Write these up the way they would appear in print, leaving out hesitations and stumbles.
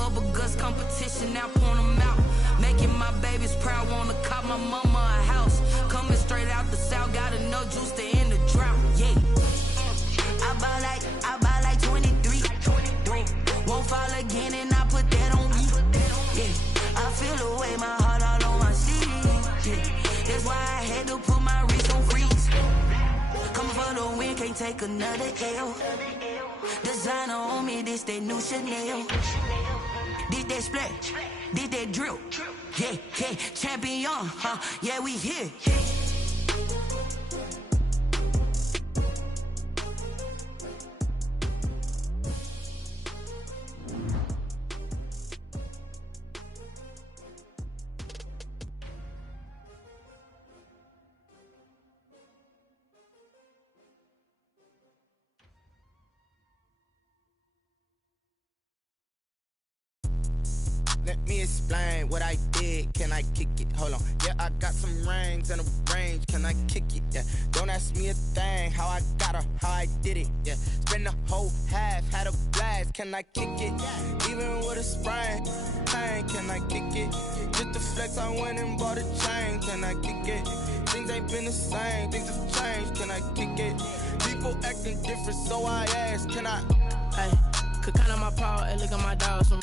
bubble guts competition, now point them out. Making my babies proud, wanna cop my mama a house. Coming straight out the south, got enough juice to end the drought. Yeah. I buy like 23. Won't fall again and I put that on me. Yeah. I feel the way, my heart all on my sleeve. Yeah. That's why I had to put my wrist on freeze. Coming for the win, can't take another L. Designer on me, this that new Chanel. This that splash, this that drill. Yeah, yeah, champion, huh? Yeah, we here. Let me explain what I did. Can I kick it? Hold on. Yeah, I got some rings and a range. Can I kick it? Yeah. Don't ask me a thing. How I got her, how I did it. Yeah. Spend the whole half, had a blast. Can I kick it? Even with a sprain, pain. Can I kick it? Just to flex, I went and bought a chain. Can I kick it? Things ain't been the same. Things have changed. Can I kick it? People acting different, so I ask. Can I? Hey, could count on my power and look at my dogs from.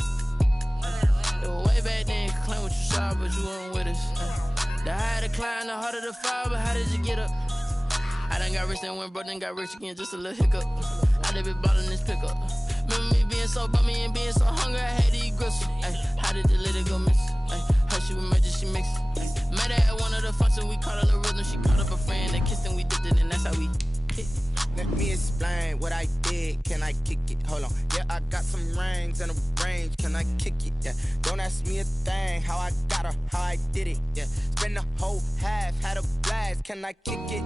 It was way back then, could claim what you saw, but you weren't with us. The higher the climb, the harder the fall, but how did you get up? I done got rich and went broke, then got rich again, just a little hiccup. I done been ballin' this pickup. Remember me being so bummy and being so hungry, I had to eat gristle. How did the lady go miss? Her she was major, she mixed. Met her at one of the functions, we caught a little rhythm, she caught up a friend, they kissed and we dipped it, and that's how we hit. Let me explain what I did. Can I kick it? Hold on. Yeah, I got some rings and a range. Can I kick it? Yeah. Don't ask me a thing. How I got her, how I did it. Yeah. Spend the whole half, had a blast. Can I kick it?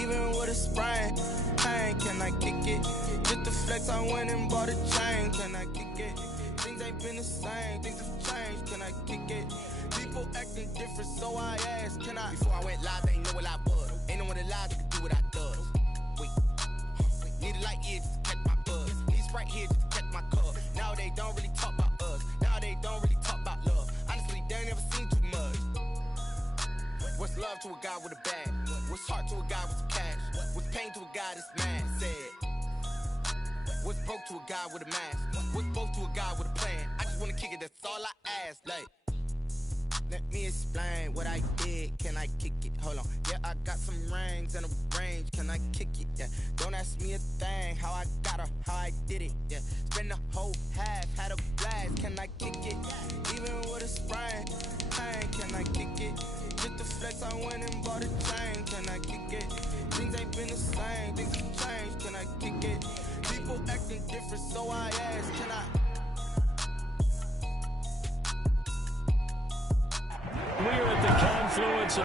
Even with a sprain, pain. Can I kick it? Just to flex, I went and bought a chain. Can I kick it? Things ain't been the same. Things have changed. Can I kick it? People acting different, so I asked. Can I? Before I went live, they ain't know what I was. Ain't no one alive that could do what I does. Wait. Need a light here just to catch my buzz. Need Sprite here just to catch my cup. Now they don't really talk about us. Now they don't really talk about love. Honestly, they ain't never seen too much. What's love to a guy with a bag? What's heart to a guy with some cash? What's pain to a guy that's mad? Said. What's broke to a guy with a mask? What's broke to a guy with a plan? I just wanna kick it, that's all I ask. Like, let me explain what I did. Can I kick it? Hold on. Yeah, I got some rings and a range. Can I kick it? Yeah. Don't ask me a thing. How I got her, how I did it. Yeah. Spend the whole half, had a blast. Can I kick it? Even with a sprain, pain. Can I kick it? Just to flex, I went and bought a chain. Can I kick it? Things ain't been the same. Things have changed. Can I kick it? People acting different, so I ask. Can I? We're at the confluence of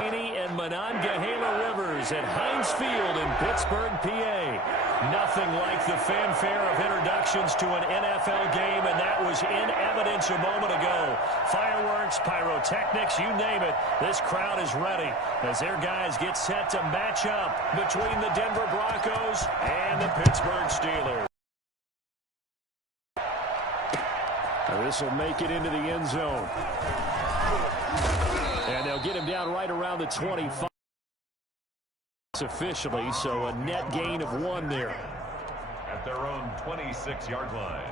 and Monongahela Rivers at Heinz Field in Pittsburgh, PA. Nothing like the fanfare of introductions to an NFL game, and that was in evidence a moment ago. Fireworks, pyrotechnics, you name it. This crowd is ready as their guys get set to match up between the Denver Broncos and the Pittsburgh Steelers. This will make it into the end zone. And they'll get him down right around the 25 officially, so a net gain of 1 there. At their own 26-yard line.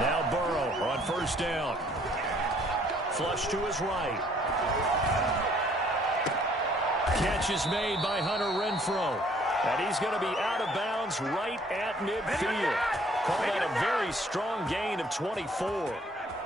Now Burrow on first down. Flush to his right. Catch is made by Hunter Renfrow. And he's going to be out of bounds right at midfield. Call that a very strong gain of 24.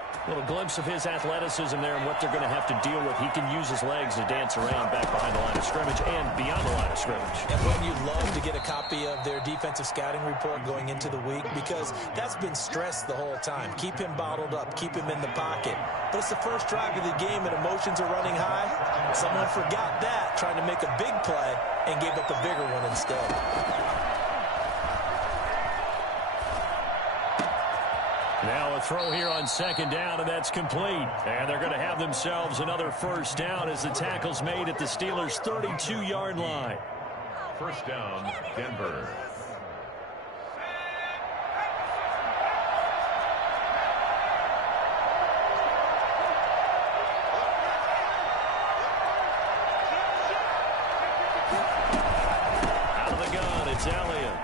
A little glimpse of his athleticism there and what they're going to have to deal with. He can use his legs to dance around back behind the line of scrimmage and beyond the line of scrimmage. And when you'd love to get a copy of their defensive scouting report going into the week, because that's been stressed the whole time. Keep him bottled up, keep him in the pocket. But it's the first drive of the game and emotions are running high. Someone forgot that, trying to make a big play and gave up a bigger one instead. Now a throw here on second down, and that's complete. And they're going to have themselves another first down as the tackle's made at the Steelers' 32-yard line. First down, Denver. Out of the gun, it's Elliott.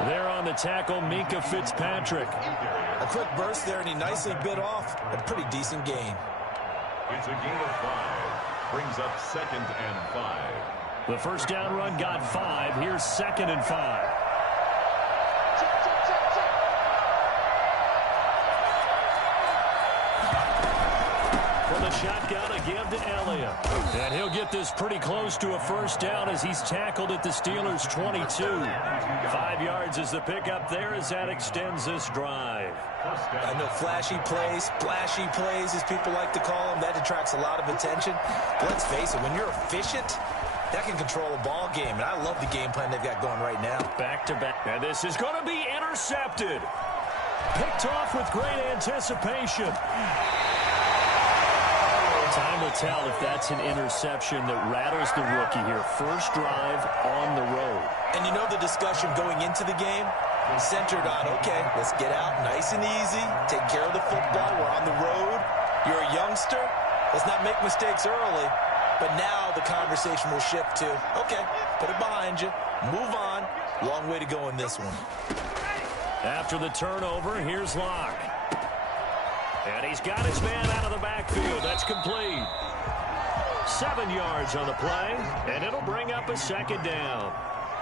There on the tackle, Minkah Fitzpatrick. A quick burst there, and he nicely bit off a pretty decent gain. It's a gain of 5. Brings up 2nd and 5. The first down run got 5. Here's 2nd and 5. From the shotgun, a give to Elliott. And he'll get this pretty close to a first down as he's tackled at the Steelers' 22. 5 yards is the pickup there as that extends this drive. I know flashy plays, splashy plays, as people like to call them, that attracts a lot of attention. But let's face it, when you're efficient, that can control a ball game. And I love the game plan they've got going right now. Back to back. And this is going to be intercepted. Picked off with great anticipation. Time will tell if that's an interception that rattles the rookie here. First drive on the road. And you know the discussion going into the game? Centered on, okay, let's get out nice and easy, take care of the football, we're on the road, you're a youngster, let's not make mistakes early. But now the conversation will shift to, okay, put it behind you, move on, long way to go in this one. After the turnover, here's Locke. And he's got his man out of the backfield. That's complete. 7 yards on the play, and it'll bring up a second down.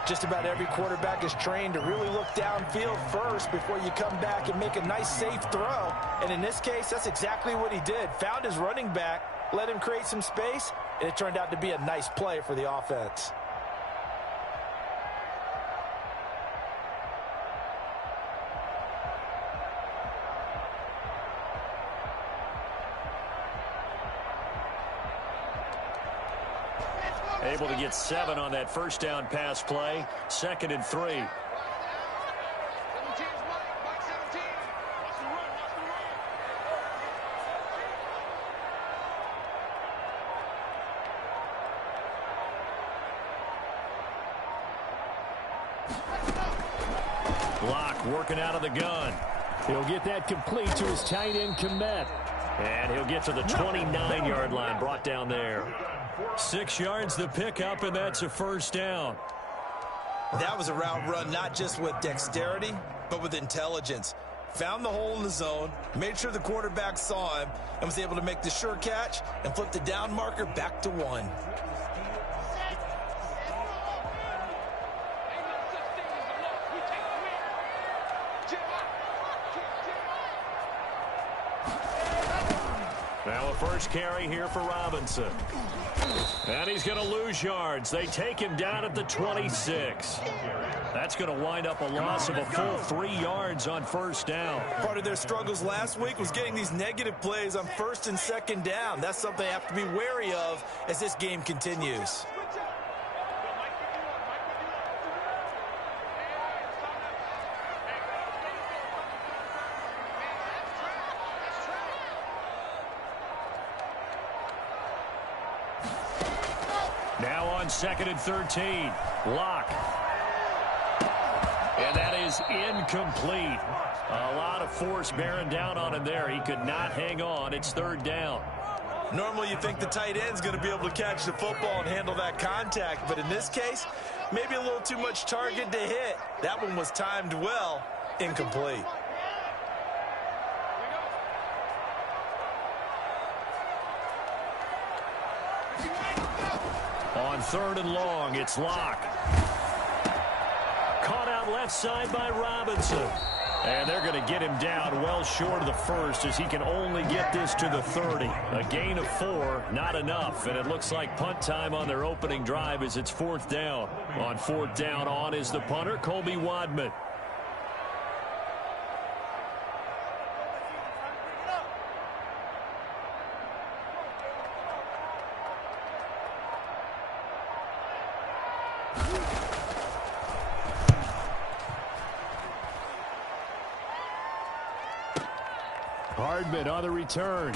Just about every quarterback is trained to really look downfield first before you come back and make a nice, safe throw. And in this case, that's exactly what he did. Found his running back, let him create some space, and it turned out to be a nice play for the offense. Able to get 7 on that first down pass play. 2nd and 3. Locke working out of the gun. He'll get that complete to his tight end, Komet. And he'll get to the 29-yard line, brought down there. 6 yards the pickup, and that's a first down. That was a route run not just with dexterity, but with intelligence. Found the hole in the zone, made sure the quarterback saw him, and was able to make the sure catch and flip the down marker back to 1. Now a first carry here for Robinson. And he's going to lose yards. They take him down at the 26. That's going to wind up a loss of a full 3 yards on first down. Part of their struggles last week was getting these negative plays on first and second down. That's something they have to be wary of as this game continues. Now on 2nd and 13. Locke. And that is incomplete. A lot of force bearing down on him there. He could not hang on. It's 3rd down. Normally you think the tight end's going to be able to catch the football and handle that contact, but in this case, maybe a little too much target to hit. That one was timed well. Incomplete. On 3rd and long, it's Locke. Caught out left side by Robinson. And they're going to get him down well short of the first as he can only get this to the 30. A gain of 4, not enough. And it looks like punt time on their opening drive as it's 4th down. On 4th down on is the punter, Colby Wadman. Hardman on the return.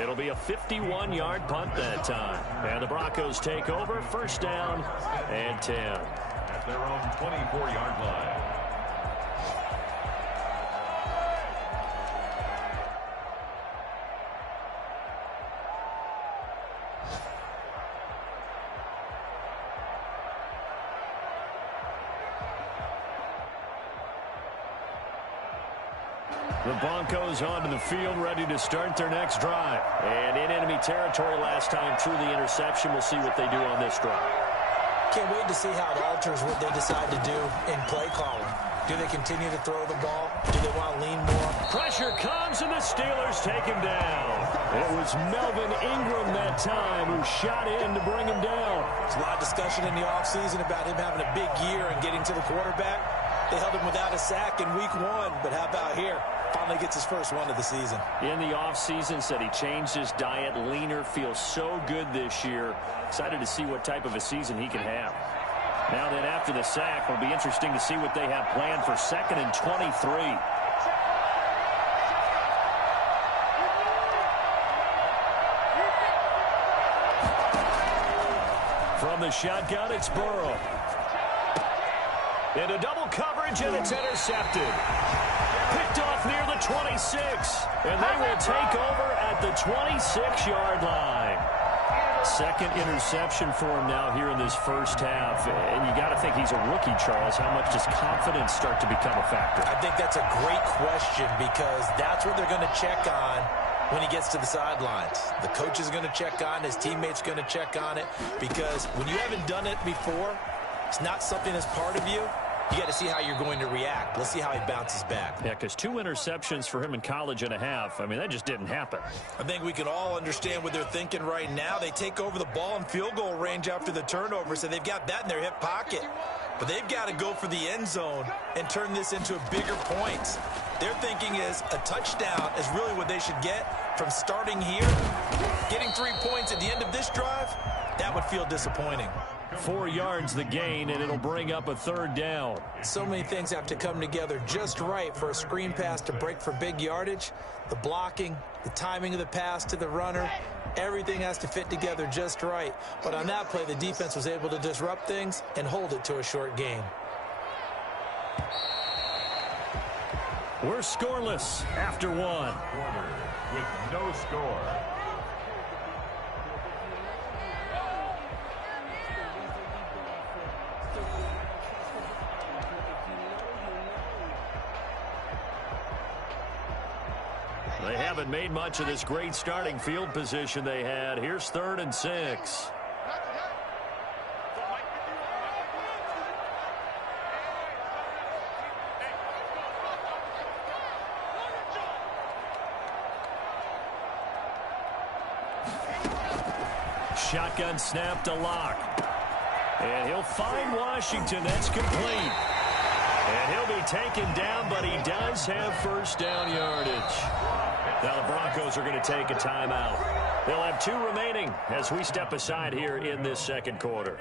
It'll be a 51-yard punt that time. And the Broncos take over. First down and 10. At their own 24-yard line. The Broncos onto the field, ready to start their next drive. And in enemy territory last time through the interception. We'll see what they do on this drive. Can't wait to see how it alters what they decide to do in play calling. Do they continue to throw the ball? Do they want to lean more? Pressure comes, and the Steelers take him down. It was Melvin Ingram that time who shot in to bring him down. There's a lot of discussion in the offseason about him having a big year and getting to the quarterback. They held him without a sack in week 1, but how about here? Finally gets his first one of the season. In the offseason, said he changed his diet, leaner, feels so good this year. Excited to see what type of a season he can have. Now then, after the sack, it'll be interesting to see what they have planned for 2nd and 23. From the shotgun, it's Burrow. Into double coverage, and it's intercepted. Picked off near the 26, and they will take over at the 26-yard line. Second interception for him now here in this first half. And you got to think he's a rookie, Charles. How much does confidence start to become a factor? I think that's a great question because that's what they're going to check on when he gets to the sidelines. The coach is going to check on, his teammates going to check on it, because when you haven't done it before, it's not something that's part of you. You got to see how you're going to react. Let's see how he bounces back. Yeah, because 2 interceptions for him in college and a half. I mean, that just didn't happen. I think we can all understand what they're thinking right now. They take over the ball in field goal range after the turnover, so they've got that in their hip pocket. But they've got to go for the end zone and turn this into bigger points. Their thinking is a touchdown is really what they should get from starting here. Getting 3 points at the end of this drive, that would feel disappointing. 4 yards the gain, and it'll bring up a 3rd down. So many things have to come together just right for a screen pass to break for big yardage. The blocking, the timing of the pass to the runner, everything has to fit together just right. But on that play, the defense was able to disrupt things and hold it to a short gain. We're scoreless after 1. With no score. They haven't made much of this great starting field position they had. Here's 3rd and 6. Shotgun snap to Locke. And he'll find Washington. That's complete. And he'll be taken down, but he does have first down yardage. Now the Broncos are going to take a timeout. They'll have 2 remaining as we step aside here in this second quarter.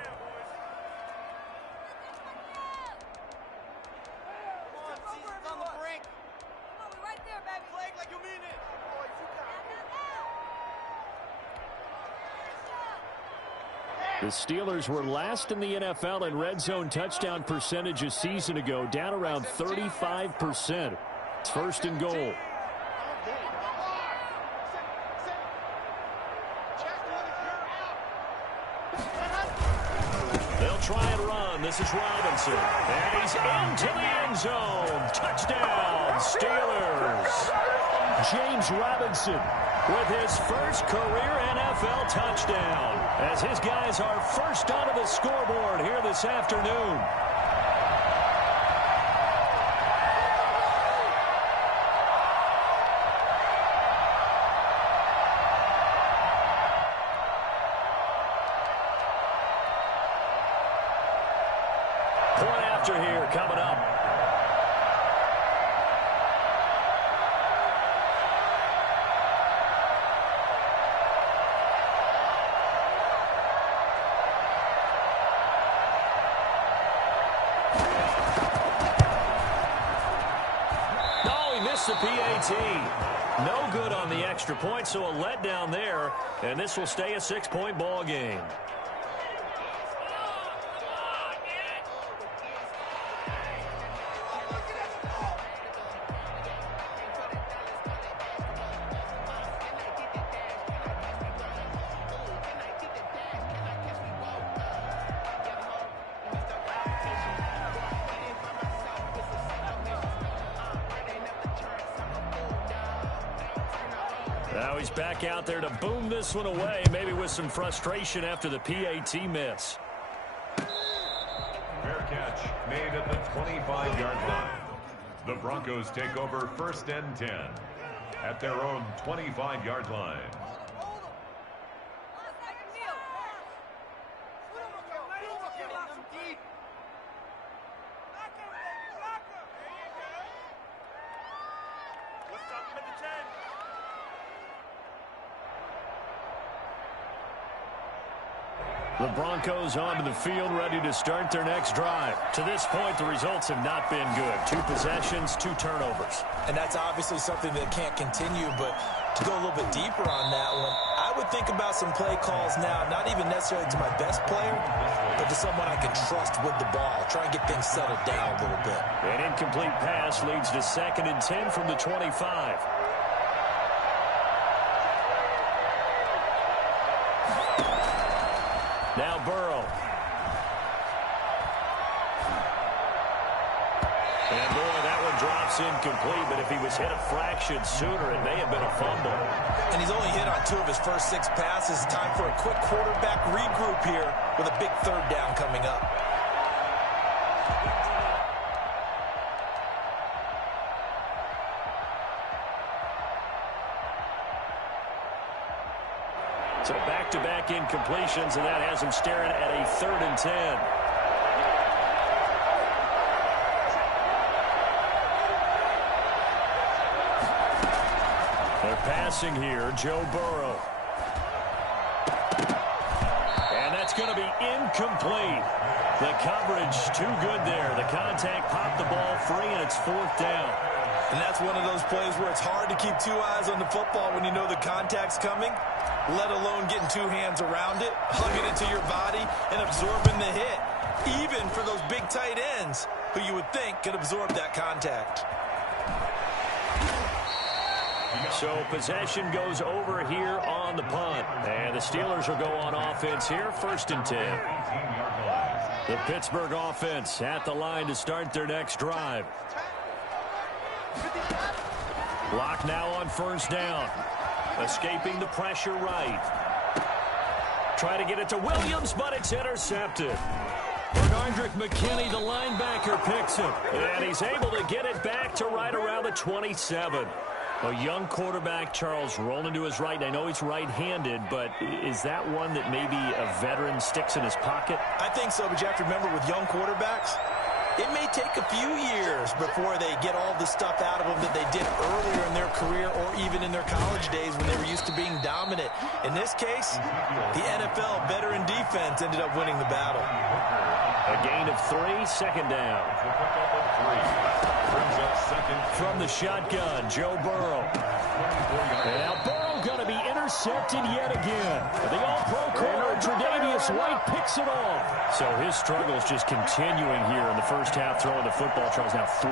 The Steelers were last in the NFL in red zone touchdown percentage a season ago, down around 35%. It's 1st and goal. They'll try and run. This is Robinson. And he's into the end zone. Touchdown, Steelers. James Robinson with his first career NFL touchdown, as his guys are first onto the scoreboard here this afternoon. Point after here coming up. gets the PAT. No good on the extra point, so a letdown there, and this will stay a 6-point ball game. Now he's back out there to boom this one away, maybe with some frustration after the PAT miss. Fair catch made at the 25-yard line. The Broncos take over 1st and 10 at their own 25-yard line. The Broncos onto the field, ready to start their next drive. To this point, the results have not been good. 2 possessions, 2 turnovers. And that's obviously something that can't continue, but to go a little bit deeper on that one, I would think about some play calls now, not even necessarily to my best player, but to someone I can trust with the ball. Try and get things settled down a little bit. An incomplete pass leads to 2nd and 10 from the 25. Now Burrow. And boy, that one drops incomplete, but if he was hit a fraction sooner, it may have been a fumble. And he's only hit on 2 of his first 6 passes. Time for a quick quarterback regroup here with a big 3rd down coming up. So back-to-back incompletions, and that has him staring at a 3rd and 10. They're passing here, Joe Burrow. And that's going to be incomplete. The coverage too good there. The contact popped the ball free, and it's 4th down. And that's one of those plays where it's hard to keep 2 eyes on the football when you know the contact's coming, let alone getting 2 hands around it, hugging it to your body, and absorbing the hit, even for those big tight ends who you would think could absorb that contact. So possession goes over here on the punt. And the Steelers will go on offense here, 1st and 10. The Pittsburgh offense at the line to start their next drive. Lock now on 1st down. Escaping the pressure right. Try to get it to Williams, but it's intercepted. Bernardrick McKinney, the linebacker, picks him. And he's able to get it back to right around the 27. A young quarterback, Charles, rolling to his right. I know he's right-handed, but is that one that maybe a veteran sticks in his pocket? I think so, but you have to remember with young quarterbacks, it may take a few years before they get all the stuff out of them that they did earlier in their career or even in their college days when they were used to being dominant. In this case, the NFL veteran defense ended up winning the battle. A gain of 3, 2nd down. From the shotgun, Joe Burrow. And now Burrow going to be intercepted yet again. The all-pro corner, Tre'Davious White, picks it off. So his struggles just continuing here in the first half throwing the football. Charles, now 3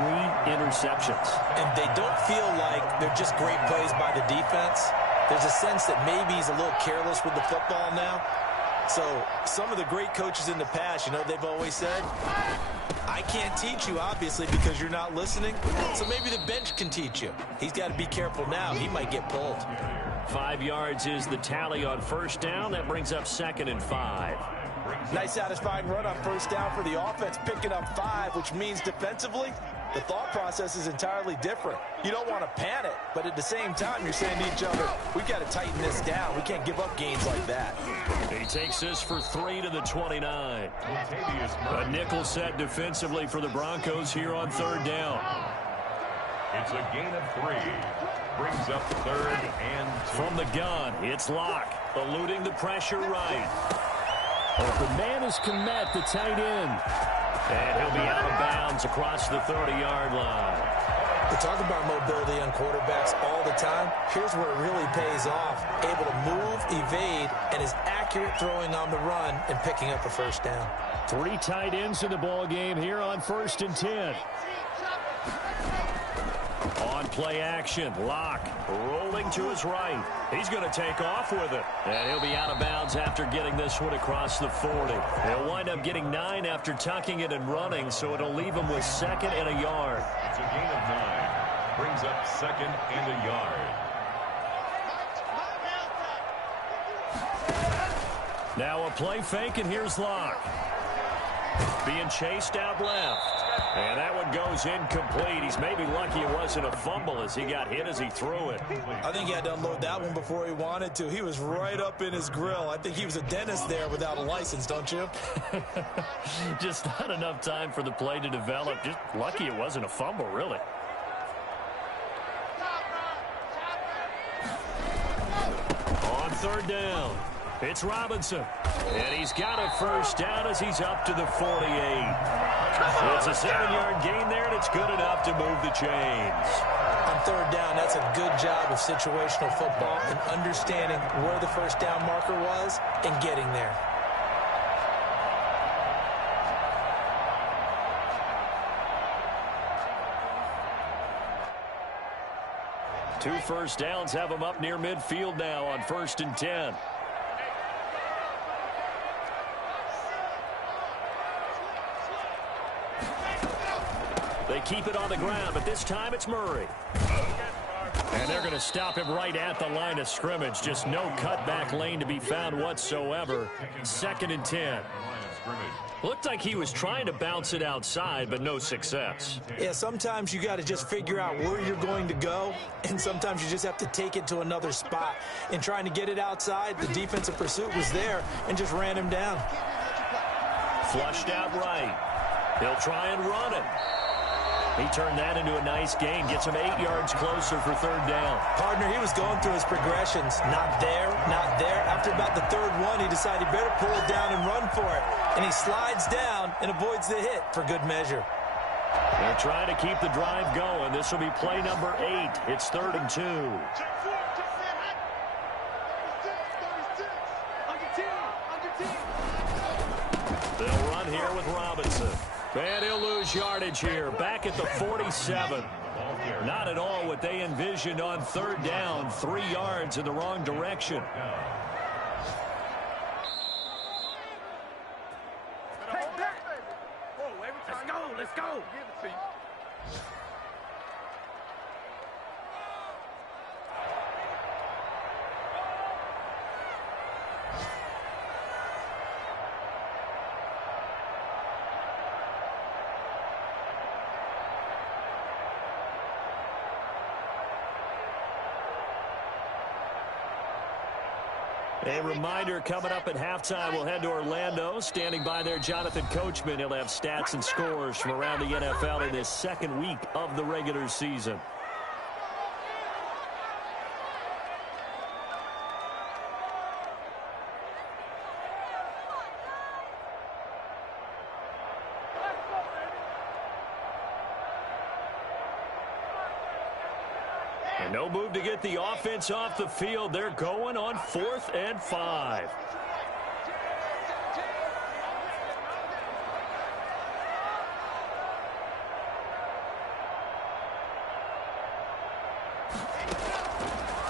interceptions. And they don't feel like they're just great plays by the defense. There's a sense that maybe he's a little careless with the football now. So some of the great coaches in the past, you know, they've always said, I can't teach you, obviously, because you're not listening. So maybe the bench can teach you. He's got to be careful now. He might get pulled. 5 yards is the tally on 1st down. That brings up 2nd and 5. Nice satisfying run on 1st down for the offense, picking up 5, which means defensively, the thought process is entirely different. You don't want to panic, but at the same time, you're saying to each other, we've got to tighten this down. We can't give up gains like that. He takes this for 3 to the 29. A nickel set defensively for the Broncos here on 3rd down. It's a gain of 3. Brings up 3rd and 2. From the gun, it's Locke, eluding the pressure right. Open man is Kmet, the tight end. And he'll be out of bounds across the 30-yard line. We talk about mobility on quarterbacks all the time. Here's where it really pays off. Able to move, evade, and is accurate throwing on the run and picking up a first down. 3 tight ends in the ball game here on 1st and 10. On play action, Locke rolling to his right. He's going to take off with it. And he'll be out of bounds after getting this one across the 40. He'll wind up getting 9 after tucking it and running, so it'll leave him with 2nd and a yard. It's a gain of 9. Brings up 2nd and a yard. Now a play fake, and here's Locke. Being chased out left. And that one goes incomplete. He's maybe lucky it wasn't a fumble as he got hit as he threw it. I think he had to unload that one before he wanted to. He was right up in his grill. I think he was a dentist there without a license, don't you? Just not enough time for the play to develop. Just lucky it wasn't a fumble, really. On 3rd down, it's Robinson. And he's got a first down as he's up to the 48. It's a 7-yard gain there, and it's good enough to move the chains. On 3rd down, that's a good job of situational football and understanding where the first down marker was and getting there. Two first downs have him up near midfield now on 1st and 10. They keep it on the ground, but this time it's Murray. And they're going to stop him right at the line of scrimmage. Just no cutback lane to be found whatsoever. 2nd and 10. Looked like he was trying to bounce it outside, but no success. Yeah, sometimes you got to just figure out where you're going to go, and sometimes you just have to take it to another spot. In trying to get it outside, the defensive pursuit was there and just ran him down. Flushed out right. He'll try and run it. He turned that into a nice gain, gets him 8 yards closer for 3rd down. Partner, he was going through his progressions. Not there, not there. After about the 3rd one, he decided he better pull it down and run for it. And he slides down and avoids the hit for good measure. They're trying to keep the drive going. This will be play number 8. It's 3rd and 2. They'll run here with Robinson. And he'll lose yardage here. Back at the 47. Not at all what they envisioned on 3rd down. 3 yards in the wrong direction. Let's go. A reminder, coming up at halftime, we'll head to Orlando. Standing by there, Jonathan Coachman. He'll have stats and scores from around the NFL in this 2nd week of the regular season. And no move to get the offense off the field. They're going on 4th and 5.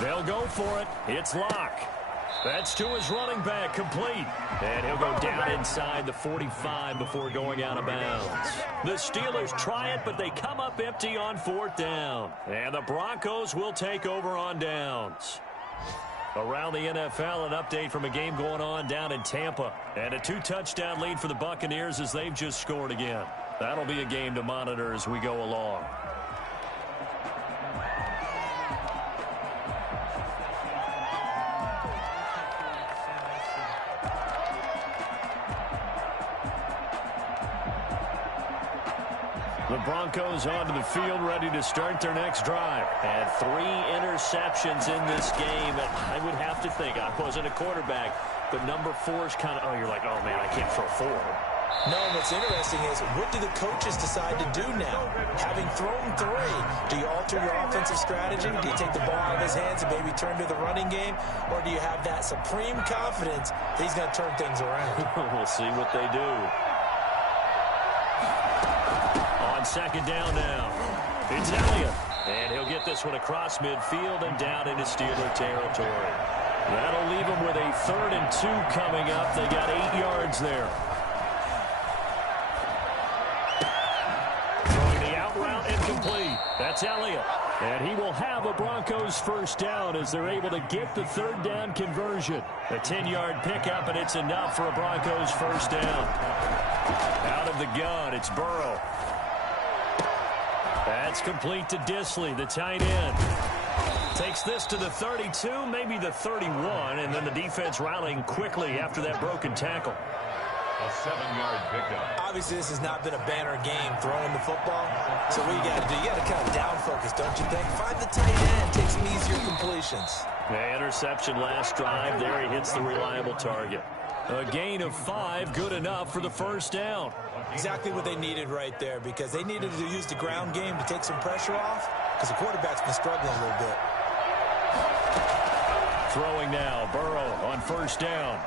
They'll go for it. It's Locke. That's to his running back, complete. And he'll go down inside the 45 before going out of bounds. The Steelers try it, but they come up empty on 4th down. And the Broncos will take over on downs. Around the NFL, an update from a game going on down in Tampa. And a 2-touchdown lead for the Buccaneers as they've just scored again. That'll be a game to monitor as we go along. The Broncos onto the field, ready to start their next drive. And 3 interceptions in this game. I would have to think, I wasn't a quarterback, but number 4 is kind of, oh, you're like, oh, man, I can't throw 4. No, what's interesting is, what do the coaches decide to do now? Having thrown 3, do you alter your offensive strategy? Do you take the ball out of his hands and maybe turn to the running game? Or do you have that supreme confidence that he's going to turn things around? We'll see what they do. On second down now, it's Elliott. And he'll get this one across midfield and down into Steeler territory. That'll leave them with a 3rd and 2 coming up. They got 8 yards there. Incomplete. That's Elliott. And he will have a Broncos first down as they're able to get the 3rd down conversion. A 10-yard pickup, and it's enough for a Broncos first down. Out of the gun, it's Burrow. That's complete to Disley, the tight end. Takes this to the 32, maybe the 31, and then the defense rallying quickly after that broken tackle. A 7-yard pickup. Obviously, this has not been a banner game throwing the football. So what you got to do, you got to kind of down focus, don't you think? Find the tight end, take some easier completions. The interception last drive. There he hits the reliable target. A gain of 5, good enough for the first down. Exactly what they needed right there, because they needed to use the ground game to take some pressure off, because the quarterback's been struggling a little bit. Throwing now, Burrow on first down.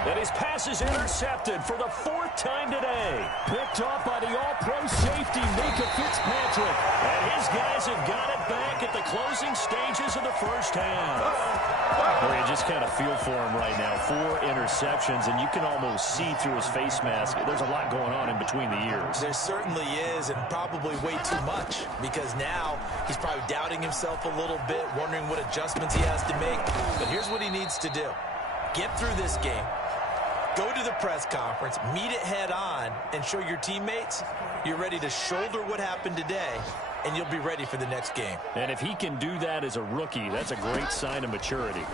And his pass is intercepted for the 4th time today. Picked off by the all-pro safety, Mika Fitzpatrick. And his guys have got it back at the closing stages of the first half. Well, you just kind of feel for him right now. 4 interceptions, and you can almost see through his face mask. There's a lot going on in between the ears. There certainly is, and probably way too much, because now he's probably doubting himself a little bit, wondering what adjustments he has to make. But here's what he needs to do. Get through this game. Go to the press conference, meet it head on, and show your teammates you're ready to shoulder what happened today, and you'll be ready for the next game. And if he can do that as a rookie, that's a great sign of maturity.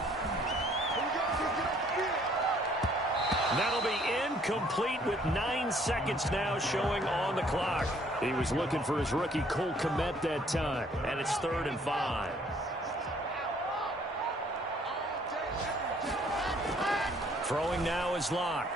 That'll be incomplete with 9 seconds now showing on the clock. He was looking for his rookie Cole Kmet that time, and it's 3rd and 5. Throwing now is Locke.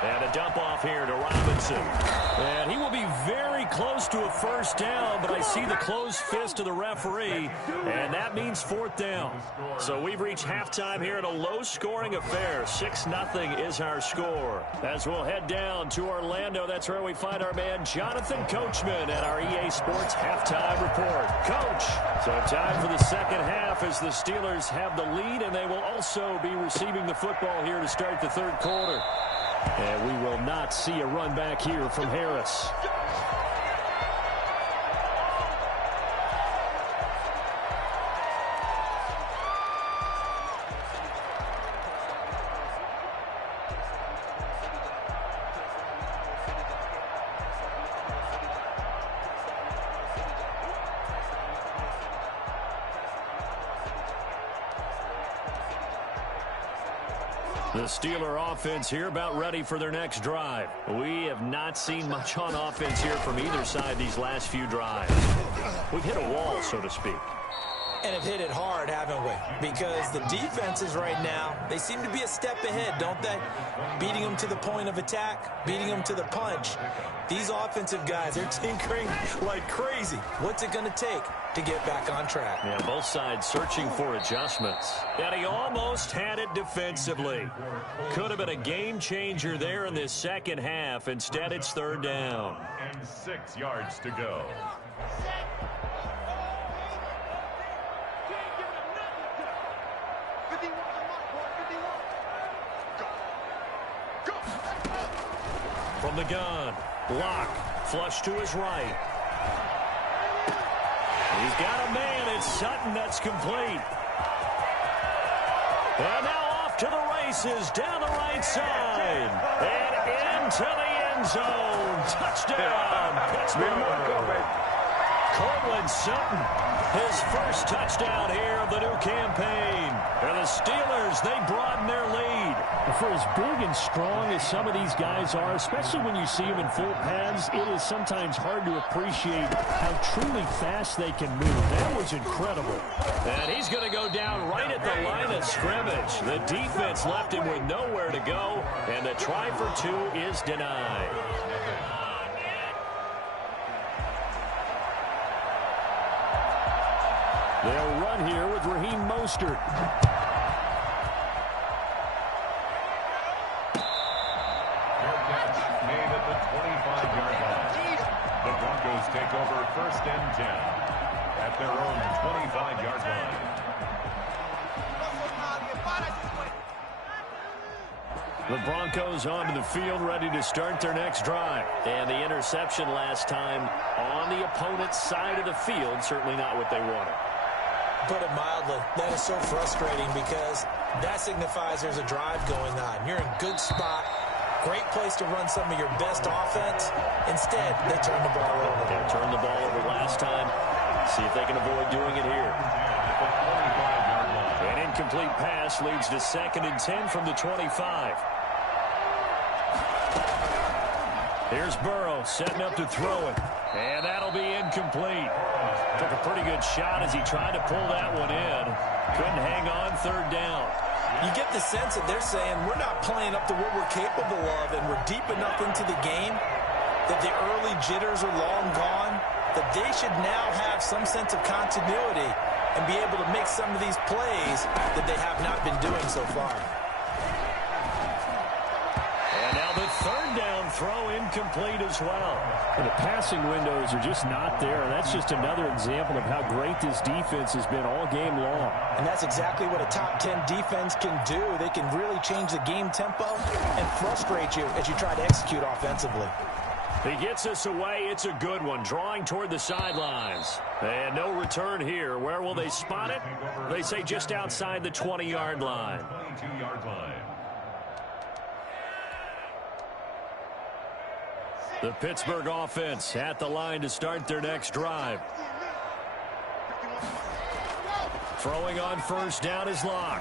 And a dump off here to Robinson. And he will be very close to a first down, but I see the closed fist of the referee, and that means 4th down. So we've reached halftime here in a low-scoring affair. 6-0 is our score. As we'll head down to Orlando, that's where we find our man Jonathan Coachman at our EA Sports Halftime Report. Coach, so time for the second half as the Steelers have the lead, and they will also be receiving the football here to start the 3rd quarter. And we will not see a run back here from Harris. The Steeler offense here about ready for their next drive. We have not seen much on offense here from either side these last few drives. We've hit a wall, so to speak. And have hit it hard, haven't we? Because the defenses right now, they seem to be a step ahead, don't they? Beating them to the point of attack, beating them to the punch. These offensive guys, they're tinkering like crazy. What's it going to take to get back on track? Yeah, both sides searching for adjustments. And he almost had it defensively. Could have been a game changer there in this second half. Instead, it's 3rd down. And 6 yards to go. From the gun, Locke, flush to his right. He's got a man, it's Sutton, that's complete. And now off to the races, down the right side. And into the end zone. Touchdown, Pittsburgh. Cortland Sutton, his first touchdown here of the new campaign. And the Steelers, they broaden their lead. for as big and strong as some of these guys are, especially when you see them in full pads, it is sometimes hard to appreciate how truly fast they can move. That was incredible. And he's going to go down right at the line of scrimmage. The defense left him with nowhere to go, and the try for two is denied. They'll run here with Raheem Mostert. Made at the 25-yard line. The Broncos take over 1st and 10 at their own 25-yard line. The Broncos onto the field, ready to start their next drive. And the interception last time on the opponent's side of the field, certainly not what they wanted. Put it mildly, that is so frustrating because that signifies there's a drive going on. You're in good spot. Great place to run some of your best offense. Instead, they turn the ball over. They turned the ball over last time. See if they can avoid doing it here. An incomplete pass leads to 2nd and 10 from the 25. Here's Burrow setting up to throw it. And that'll be incomplete. Took a pretty good shot as he tried to pull that one in. Couldn't hang on 3rd down. You get the sense that they're saying we're not playing up to what we're capable of, and we're deep enough into the game that the early jitters are long gone, that they should now have some sense of continuity and be able to make some of these plays that they have not been doing so far. And now the 3rd down throw incomplete as well. And the passing windows are just not there. That's just another example of how great this defense has been all game long. And that's exactly what a top 10 defense can do. They can really change the game tempo and frustrate you as you try to execute offensively. He gets us away. It's a good one, drawing toward the sidelines. And no return here. Where will they spot it? They say just outside the 20-yard line. 22-yard line. The Pittsburgh offense at the line to start their next drive. Throwing on 1st down is Locke.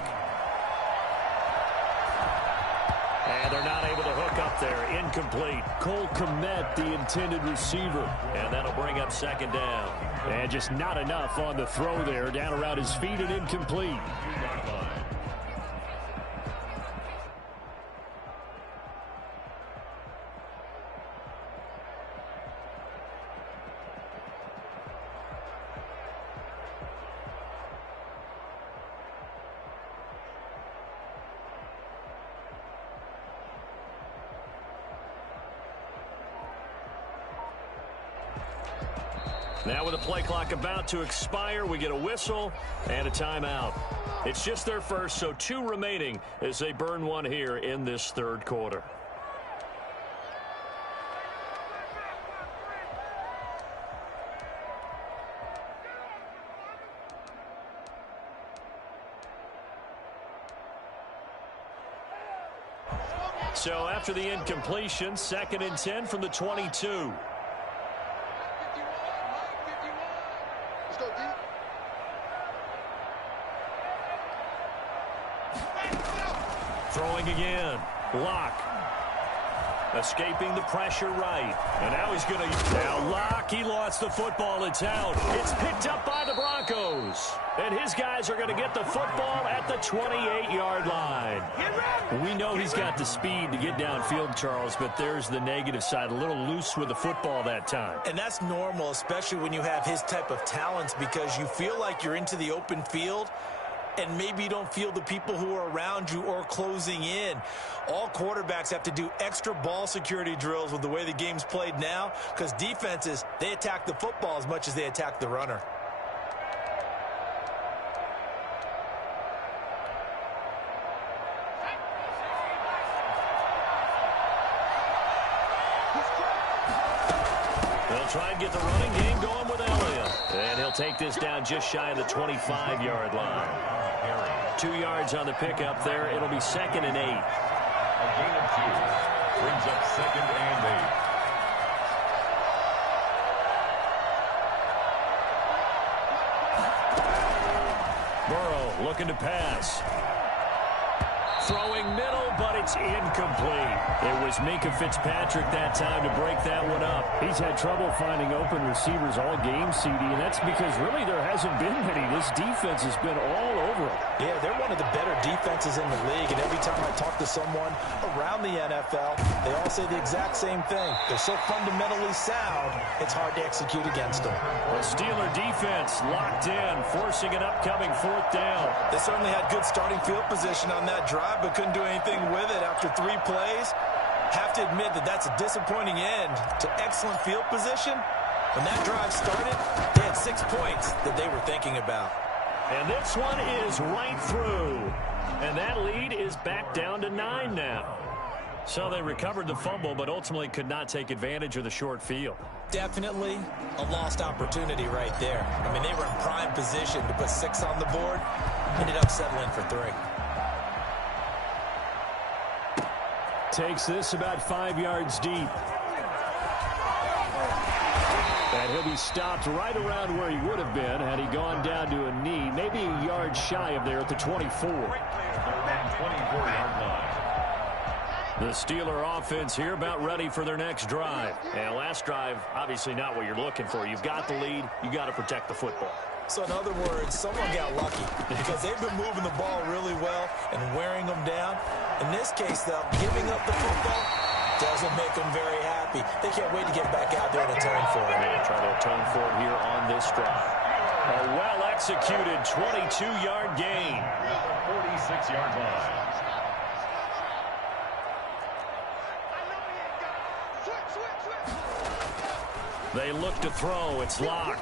And they're not able to hook up there. Incomplete. Cole Kmet, the intended receiver. And that'll bring up 2nd down. And just not enough on the throw there. Down around his feet and incomplete. Now with the play clock about to expire, we get a whistle and a timeout. It's just their first, so 2 remaining as they burn one here in this 3rd quarter. So after the incompletion, 2nd and 10 from the 22. Throwing again. Locke. Escaping the pressure right. And now he's going to... Now Locke, he lost the football. It's out. It's picked up by the Broncos. And his guys are going to get the football at the 28-yard line. We know he's got the speed to get downfield, Charles, but there's the negative side. A little loose with the football that time. And that's normal, especially when you have his type of talents, because you feel like you're into the open field and maybe you don't feel the people who are around you or closing in. All quarterbacks have to do extra ball security drills with the way the game's played now, because defenses, they attack the football as much as they attack the runner. They'll try and get the running game going with Elliott. And he'll take this down just shy of the 25-yard line. 2 yards on the pickup there. It'll be 2nd and 8. A gain of 2. Brings up 2nd and 8. Burrow looking to pass. Throwing middle, but it's incomplete. It was Minka Fitzpatrick that time to break that one up. He's had trouble finding open receivers all game, CD, and that's because really there hasn't been many. This defense has been all over them. Yeah, they're one of the better defenses in the league, and every time I talk to someone around the NFL, they all say the exact same thing. They're so fundamentally sound, it's hard to execute against them. The Steeler defense locked in, forcing an upcoming 4th down. They certainly had good starting field position on that drive, but couldn't do anything with it after 3 plays. Have to admit that that's a disappointing end to excellent field position. When that drive started, they had 6 points that they were thinking about. And this one is right through. And that lead is back down to 9 now. So they recovered the fumble, but ultimately could not take advantage of the short field. Definitely a lost opportunity right there. I mean, they were in prime position to put 6 on the board. Ended up settling for 3. Takes this about 5 yards deep. And he'll be stopped right around where he would have been had he gone down to a knee, maybe a yard shy of there at the 24. 24-yard line. The Steeler offense here about ready for their next drive. And last drive, obviously not what you're looking for. You've got the lead. You got to protect the football. So in other words, someone got lucky because they've been moving the ball really well and wearing them down. In this case, though, giving up the football doesn't make them very happy. They can't wait to get back out there and atone for it. And try to atone for it here on this drive. A well-executed 22-yard gain. 46-yard line. They look to throw. It's Locke.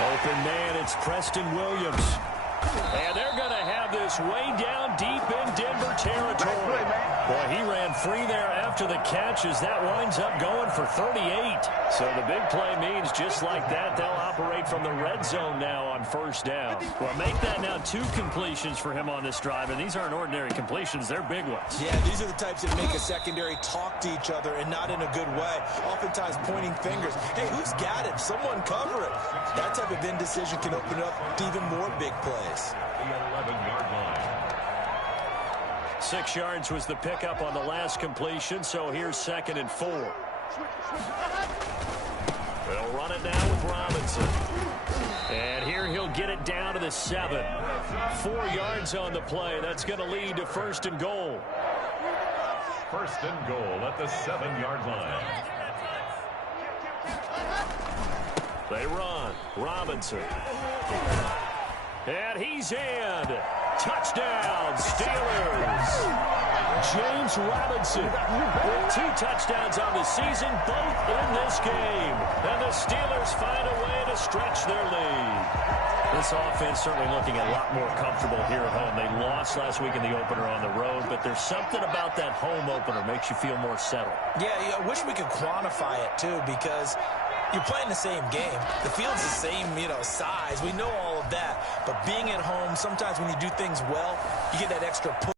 Open man, it's Preston Williams. And they're going to have this way down deep in Denver territory. Boy, he ran free there after the catch as that winds up going for 38. So the big play means just like that, they'll operate from the red zone now on 1st down. Well, make that now 2 completions for him on this drive, and these aren't ordinary completions. They're big ones. Yeah, these are the types that make a secondary talk to each other and not in a good way. Oftentimes pointing fingers. Hey, who's got it? Someone cover it. That type of indecision can open up to even more big plays. The 11-yard line. 6 yards was the pickup on the last completion, so here's 2nd and 4. They'll run it now with Robinson. And here he'll get it down to the 7. 4 yards on the play. That's going to lead to 1st and goal. 1st and goal at the 7-yard line. They run. Robinson. And he's in. Touchdown, Steelers. James Robinson with 2 touchdowns on the season, both in this game. And the Steelers find a way to stretch their lead. This offense certainly looking a lot more comfortable here at home. They lost last week in the opener on the road, but there's something about that home opener makes you feel more settled. Yeah, I wish we could quantify it, too, because you're playing the same game. The field's the same, size. We know all of that. But being at home, sometimes when you do things well, you get that extra push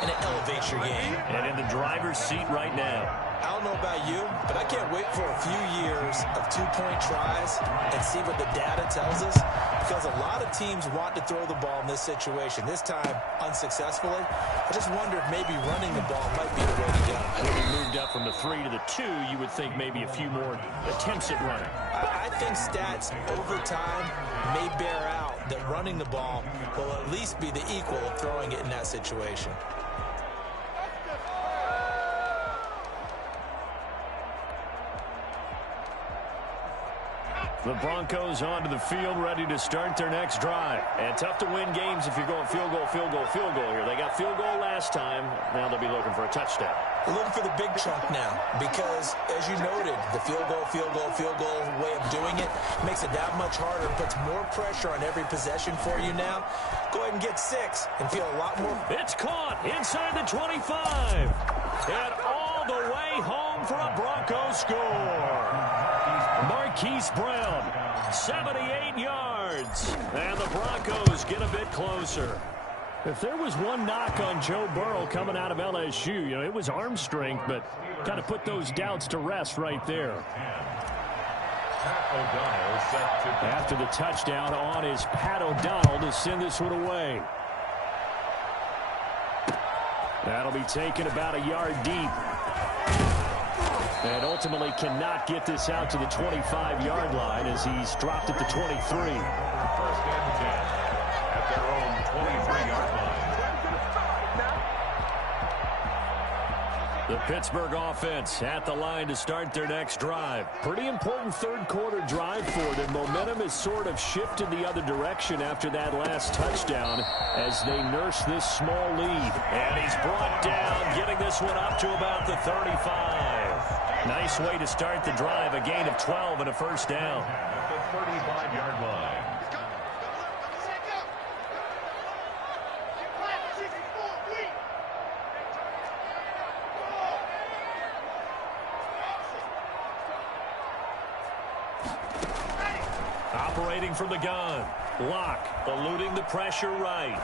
and it elevates your game. And in the driver's seat right now. I don't know about you, but I can't wait for a few years of 2-point tries and see what the data tells us, because a lot of teams want to throw the ball in this situation, this time unsuccessfully. I just wonder if maybe running the ball might be the way to go. When you moved up from the 3 to the 2, you would think maybe a few more attempts at running. I think stats over time may bear out that running the ball will at least be the equal of throwing it in that situation. The Broncos onto the field, ready to start their next drive. And tough to win games if you're going field goal, field goal, field goal here. They got field goal last time. Now they'll be looking for a touchdown. Looking for the big chunk now because, as you noted, the field goal way of doing it makes it that much harder, puts more pressure on every possession for you now. Go ahead and get 6 and feel a lot more. It's caught inside the 25. And all the way home for a Broncos score. Marquise Brown, 78 yards. And the Broncos get a bit closer. If there was one knock on Joe Burrow coming out of LSU, it was arm strength, but kind of put those doubts to rest right there. O'Donnell set to after the touchdown on is Pat O'Donnell to send this one away. That'll be taken about a yard deep. And ultimately cannot get this out to the 25-yard line as he's dropped at the 23. First and 10 at their own 23-yard line. The Pittsburgh offense at the line to start their next drive. Pretty important third-quarter drive for them. Momentum has sort of shifted the other direction after that last touchdown as they nurse this small lead. And he's brought down, getting this one up to about the 35. Nice way to start the drive, a gain of 12 and a first down. At the 35-yard line. Operating from the gun. Locke eluding the pressure right.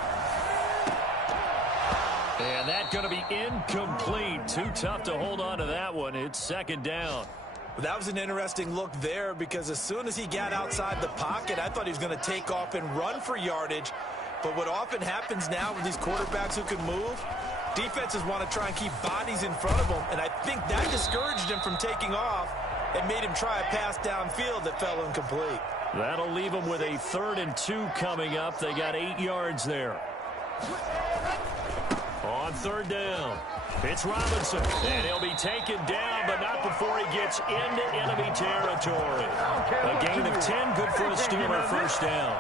And that's going to be incomplete. Too tough to hold on to that one. It's second down. That was an interesting look there because as soon as he got outside the pocket, I thought he was going to take off and run for yardage. But what often happens now with these quarterbacks who can move, defenses want to try and keep bodies in front of them. And I think that discouraged him from taking off and made him try a pass downfield that fell incomplete. That'll leave them with a 3rd and 2 coming up. They got 8 yards there. On third down, it's Robinson, and he'll be taken down, but not before he gets into enemy territory. A gain of 10, good for a Steeler first down.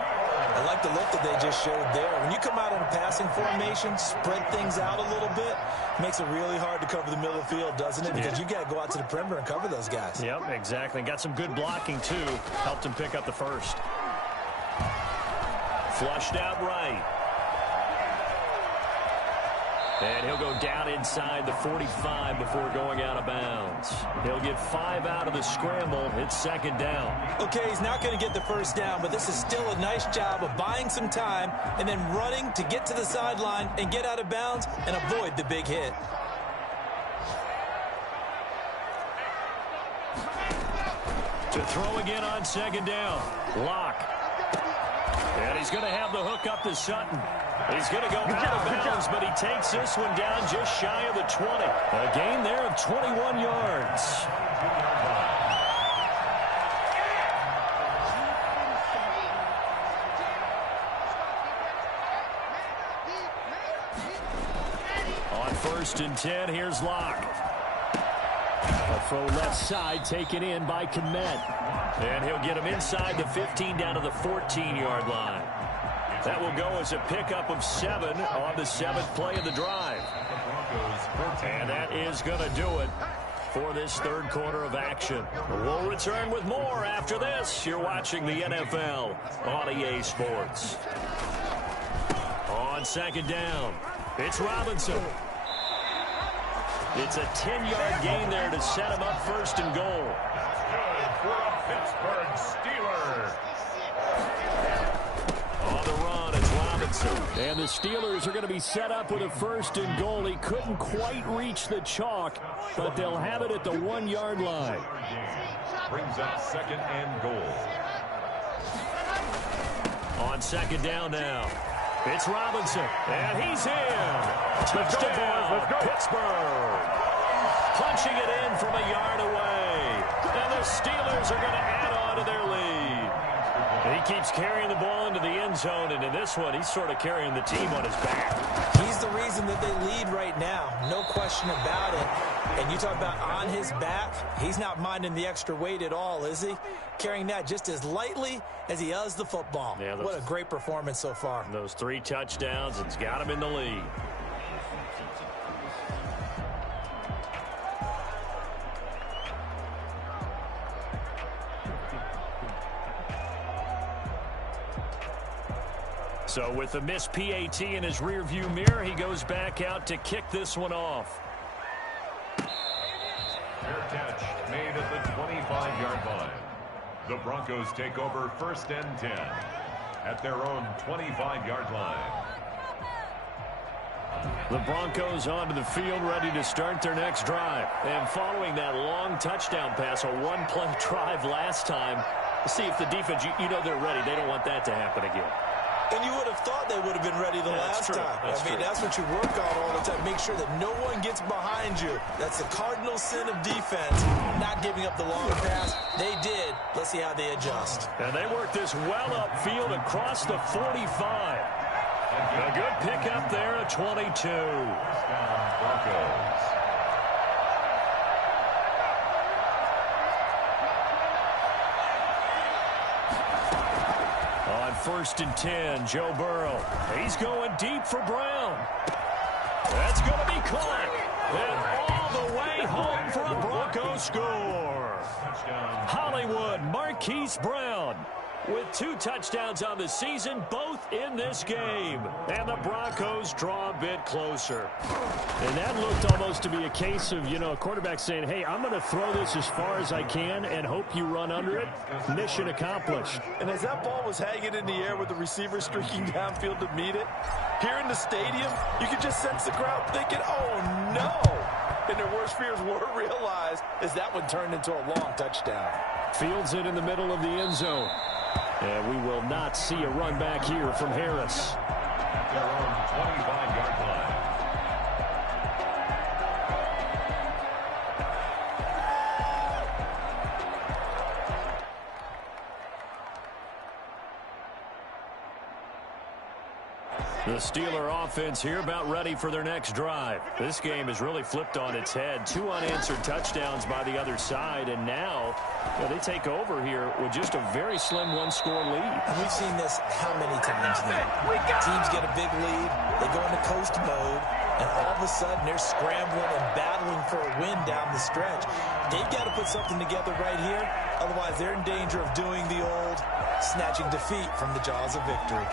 I like the look that they just showed there. When you come out in a passing formation, spread things out a little bit, makes it really hard to cover the middle of the field, doesn't it? Because you got to go out to the perimeter and cover those guys. Yep, exactly. Got some good blocking, too. Helped him pick up the first. Flushed out right. And he'll go down inside the 45 before going out of bounds. He'll get 5 out of the scramble. It's second down. Okay, he's not going to get the first down, but this is still a nice job of buying some time and then running to get to the sideline and get out of bounds and avoid the big hit. To throw again on second down. Locke. And he's going to have the hook up to Sutton. He's going to go out of bounds, but he takes this one down just shy of the 20. A gain there of 21 yards. On 1st and 10, here's Locke. A throw left side taken in by Kmet. And he'll get him inside the 15 down to the 14-yard line. That will go as a pickup of 7 on the 7th play of the drive. And that is going to do it for this third quarter of action. We'll return with more after this. You're watching the NFL on EA Sports. On second down, it's Robinson. It's a 10-yard gain there to set him up 1st and goal. Good for a Pittsburgh Steeler. On the run, it's Robinson. And the Steelers are going to be set up with a 1st and goal. He couldn't quite reach the chalk, but they'll have it at the 1-yard line. Brings up 2nd and goal. On second down now, it's Robinson. And he's in. Touchdown, Pittsburgh. Punching it in from a yard away. And the Steelers are going to add on to their lead. He keeps carrying the ball into the end zone, and in this one, he's sort of carrying the team on his back. He's the reason that they lead right now, no question about it. And you talk about on his back, he's not minding the extra weight at all, is he? Carrying that just as lightly as he does the football. Yeah, what a great performance so far. Those 3 touchdowns, it's got him in the lead. So with the missed PAT in his rearview mirror, he goes back out to kick this one off. Fair catch made at the 25-yard line. The Broncos take over 1st and 10 at their own 25-yard line. The Broncos onto the field ready to start their next drive. And following that long touchdown pass, a 1-play drive last time, see if the defense, you know they're ready. They don't want that to happen again. And you would have thought they would have been ready the last time. That's what you work on all the time. Make sure that no one gets behind you. That's the cardinal sin of defense, not giving up the long pass. They did. Let's see how they adjust. And they work this well upfield across the 45. A good pickup there at 22. Broncos. On 1st and 10, Joe Burrow. He's going deep for Brown. That's going to be caught. And all the way home for a Broncos score. Hollywood Marquise Brown with 2 touchdowns on the season, both in this game. And the Broncos draw a bit closer. And that looked almost to be a case of, a quarterback saying, hey, I'm going to throw this as far as I can and hope you run under it. Mission accomplished. And as that ball was hanging in the air with the receiver streaking downfield to meet it, here in the stadium, you could just sense the crowd thinking, oh, no. And their worst fears were realized as that one turned into a long touchdown. Fields it in the middle of the end zone. And we will not see a run back here from Harris. Their own 25-yard line. The Steeler offense here about ready for their next drive. This game is really flipped on its head. 2 unanswered touchdowns by the other side, and now they take over here with just a very slim 1-score lead. And we've seen this how many times now? Teams get a big lead, they go into coast mode, and all of a sudden they're scrambling and battling for a win down the stretch. They've got to put something together right here, otherwise they're in danger of doing the old snatching defeat from the jaws of victory.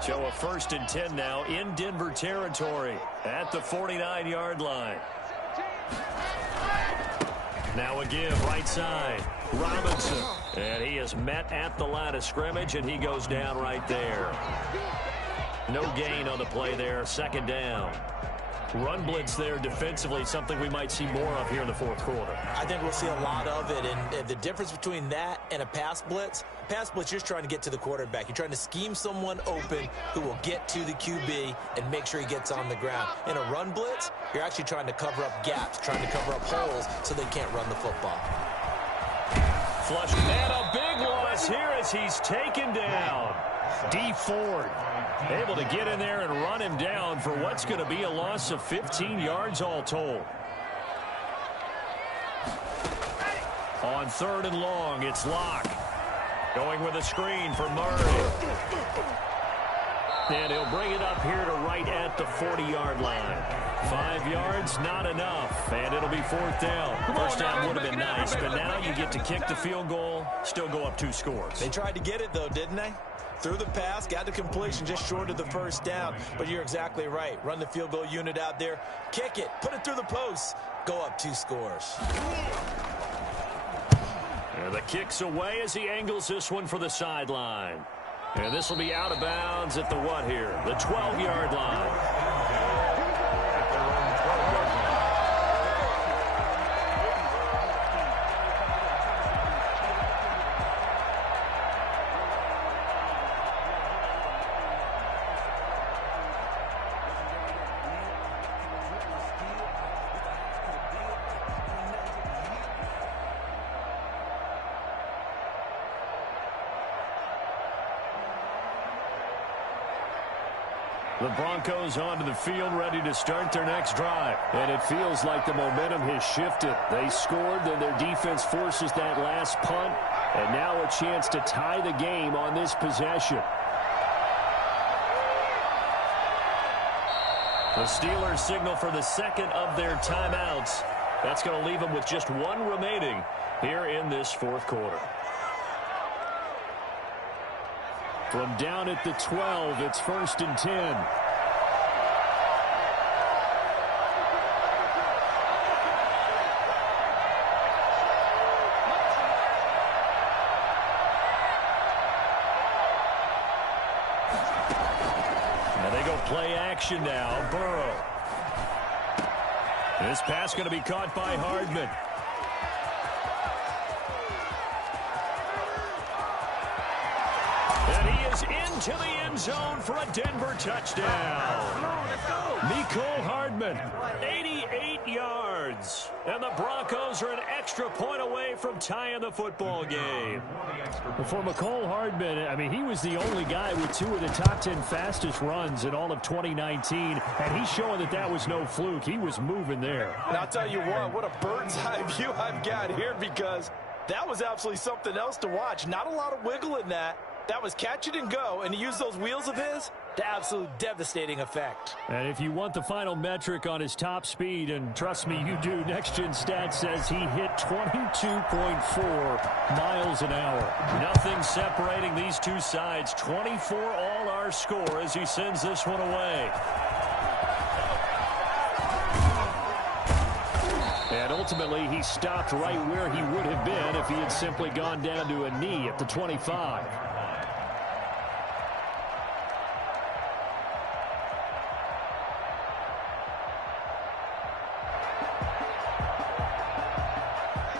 So a 1st and 10 now in Denver territory at the 49-yard line. Now a give right side. Robinson. And he is met at the line of scrimmage, and he goes down right there. No gain on the play there. 2nd down. Run blitz there defensively, something we might see more of here in the 4th quarter. I think we'll see a lot of it, and the difference between that and a pass blitz, you're just trying to get to the quarterback. You're trying to scheme someone open who will get to the QB and make sure he gets on the ground. In a run blitz, you're actually trying to cover up gaps, trying to cover up holes so they can't run the football. Flush, and a big loss here as he's taken down. D. Ford able to get in there and run him down for what's going to be a loss of 15 yards all told. On 3rd and long, it's Locke. Going with a screen for Murray. And he'll bring it up here to right at the 40-yard line. 5 yards, not enough. And it'll be 4th down. First down would have been nice, but now you get to kick the field goal, still go up 2 scores. They tried to get it, though, didn't they? Threw the pass, got the completion just short of the 1st down. But you're exactly right. Run the field goal unit out there. Kick it. Put it through the posts. Go up 2 scores. And the kick's away as he angles this one for the sideline. And this will be out of bounds at the what here? The 12-yard line. The Broncos onto the field, ready to start their next drive. And it feels like the momentum has shifted. They scored, then their defense forces that last punt. And now a chance to tie the game on this possession. The Steelers signal for the 2nd of their timeouts. That's going to leave them with just 1 remaining here in this 4th quarter. From down at the 12, it's 1st and 10. And they go play action now. Burrow. This pass going to be caught by Hardman. And he is into the end zone for a Denver touchdown. Come on, let's go. Mecole Hardman, 88 yards. And the Broncos are an extra point away from tying the football game. For Mecole Hardman, I mean, he was the only guy with 2 of the top 10 fastest runs in all of 2019, and he's showing that that was no fluke. He was moving there. And I'll tell you what a bird's eye view I've got here, because that was absolutely something else to watch. Not a lot of wiggle in that. That was catch it and go, and he used those wheels of his to absolute devastating effect. And if you want the final metric on his top speed, and trust me, you do, Next Gen Stats says he hit 22.4 miles an hour. Nothing separating these two sides. 24 all our score as he sends this one away. And ultimately, he stopped right where he would have been if he had simply gone down to a knee at the 25.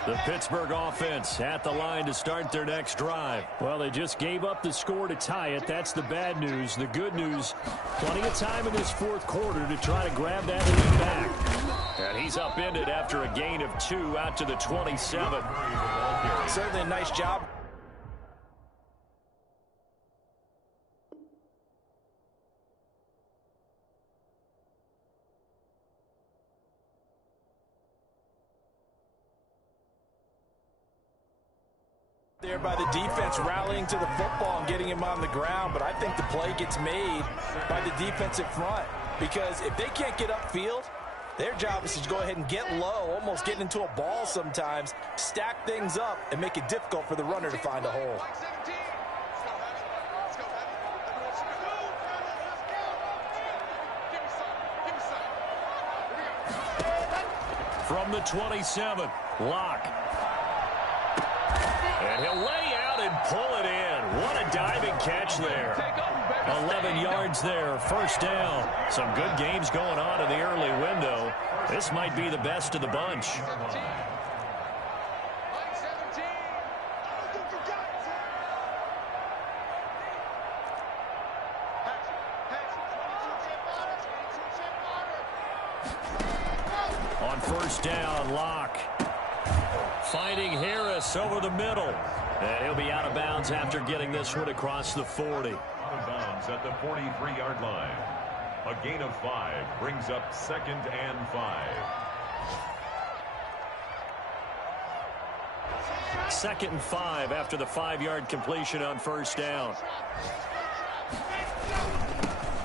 The Pittsburgh offense at the line to start their next drive. Well, they just gave up the score to tie it. That's the bad news. The good news, plenty of time in this fourth quarter to try to grab that lead back. And he's upended after a gain of 2 out to the 27. Certainly a nice job. There by the defense rallying to the football and getting him on the ground, but I think the play gets made by the defensive front, because if they can't get upfield, their job is to go ahead and get low, almost get into a ball sometimes, stack things up, and make it difficult for the runner to find a hole. From the 27, Locke. And he'll lay out and pull it in. What a diving catch there. 11 yards there, first down. Some good games going on in the early window. This might be the best of the bunch. On first down, Locke. Finding Harris over the middle. And he'll be out of bounds after getting this one across the 40. Out of bounds at the 43-yard line. A gain of 5 brings up 2nd and 5. 2nd and 5 after the 5-yard completion on first down.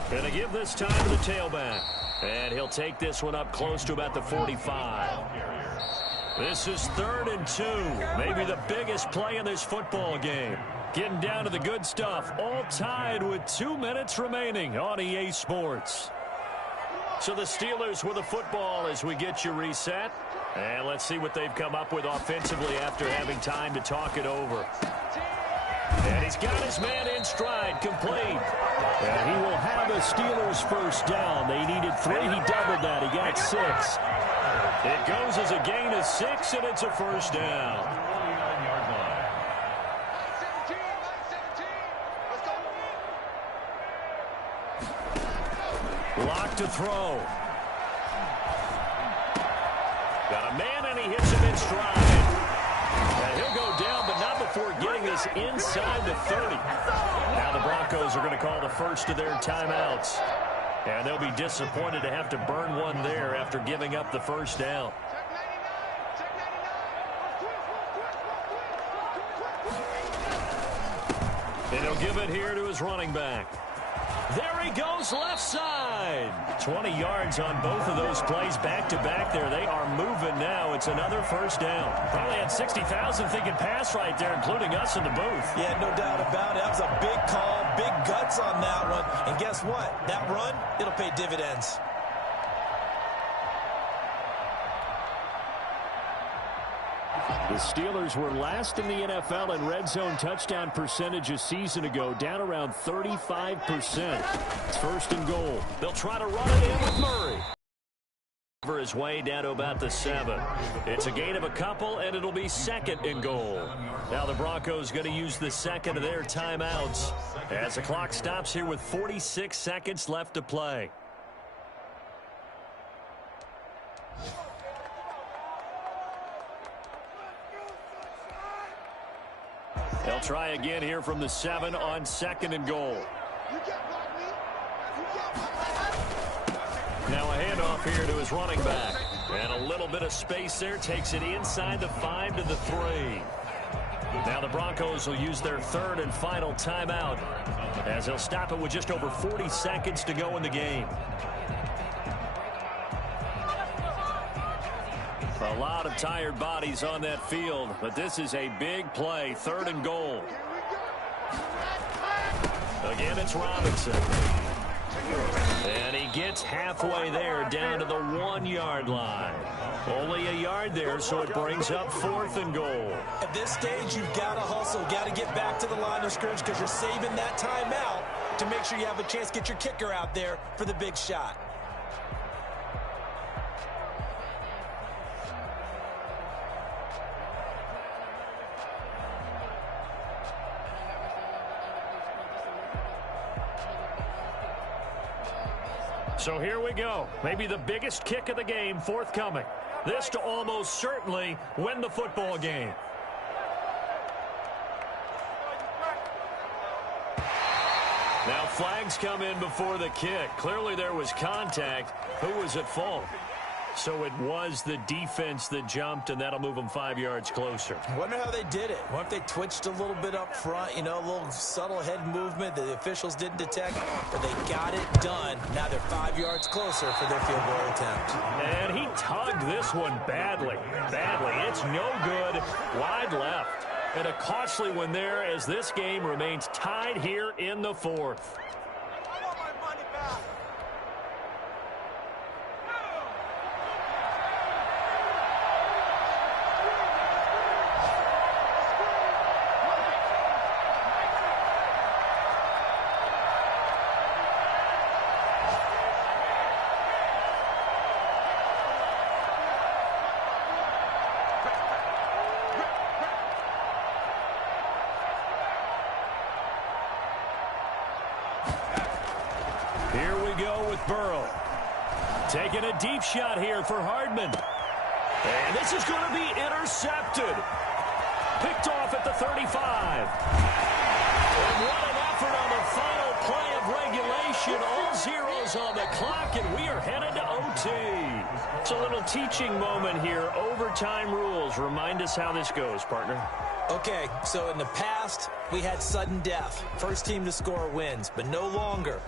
Going to give this time to the tailback. And he'll take this one up close to about the 45. This is 3rd and 2. Maybe the biggest play in this football game. Getting down to the good stuff. All tied with 2 minutes remaining on EA Sports. So the Steelers with the football as we get you reset. And let's see what they've come up with offensively after having time to talk it over. And he's got his man in stride, complete. And he will have a Steelers first down. They needed 3. He doubled that. He got 6. It goes as a gain of 6, and it's a first down. 49-yard line. Lock to throw. Got a man, and he hits him in stride. And he'll go down, but not before getting this inside the 30. Now the Broncos are going to call the first of their timeouts. And they'll be disappointed to have to burn one there after giving up the first down. And he'll give it here to his running back. There he goes, left side. 20 yards on both of those plays back-to-back there. They are moving now. It's another first down. Probably had 60,000 thinking pass right there, including us in the booth. Yeah, no doubt about it. That was a big call, big guts on that one. And guess what? That run, it'll pay dividends. The Steelers were last in the NFL in red zone touchdown percentage a season ago, down around 35%. It's 1st and goal. They'll try to run it in with Murray. his way down to about the 7. It's a gain of a couple, and it'll be 2nd and goal. Now the Broncos going to use the second of their timeouts as the clock stops here with 46 seconds left to play. They'll try again here from the 7 on 2nd and goal. Now a handoff here to his running back. And a little bit of space there takes it inside the 5 to the 3. Now the Broncos will use their 3rd and final timeout as they'll stop it with just over 40 seconds to go in the game. A lot of tired bodies on that field, but this is a big play. 3rd and goal. Again, it's Robinson. And he gets halfway there down to the 1-yard line. Only a yard there, so it brings up 4th and goal. At this stage, you've got to hustle. Got to get back to the line of scrimmage because you're saving that timeout to make sure you have a chance to get your kicker out there for the big shot. So here we go. Maybe the biggest kick of the game forthcoming. This to almost certainly win the football game. Now flags come in before the kick. Clearly there was contact. Who was at fault? So it was the defense that jumped, and that'll move them 5 yards closer. I wonder how they did it. I wonder if they twitched a little bit up front, you know, a little subtle head movement that the officials didn't detect, but they got it done. Now they're 5 yards closer for their field goal attempt. And he tugged this one badly. It's no good. Wide left. And a costly one there as this game remains tied here in the 4th. Here we go with Burrow. Taking a deep shot here for Hardman. And this is going to be intercepted. Picked off at the 35. And what an effort on the final play of regulation. All zeros on the clock, and we are headed to OT. It's a little teaching moment here. Overtime rules. Remind us how this goes, partner. Okay, so in the past, we had sudden death. First team to score wins, but no longer.